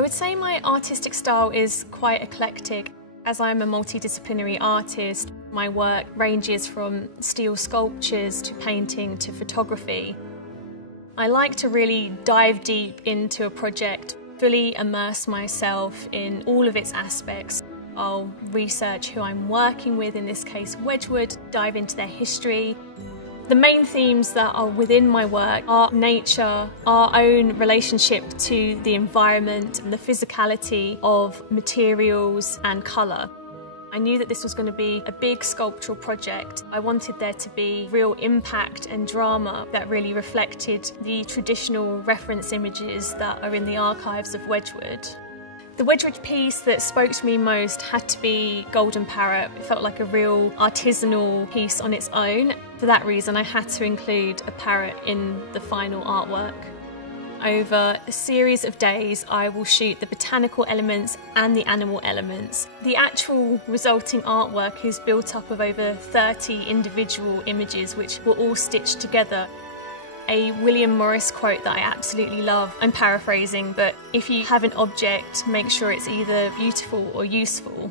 I would say my artistic style is quite eclectic. As I'm a multidisciplinary artist, my work ranges from steel sculptures to painting to photography. I like to really dive deep into a project, fully immerse myself in all of its aspects. I'll research who I'm working with, in this case Wedgwood, dive into their history. The main themes that are within my work are nature, our own relationship to the environment, and the physicality of materials and colour. I knew that this was going to be a big sculptural project. I wanted there to be real impact and drama that really reflected the traditional reference images that are in the archives of Wedgwood. The Wedgwood piece that spoke to me most had to be Golden Parrot. It felt like a real artisanal piece on its own. For that reason, I had to include a parrot in the final artwork. Over a series of days, I will shoot the botanical elements and the animal elements. The actual resulting artwork is built up of over 30 individual images which were all stitched together. A William Morris quote that I absolutely love, I'm paraphrasing, but if you have an object, make sure it's either beautiful or useful.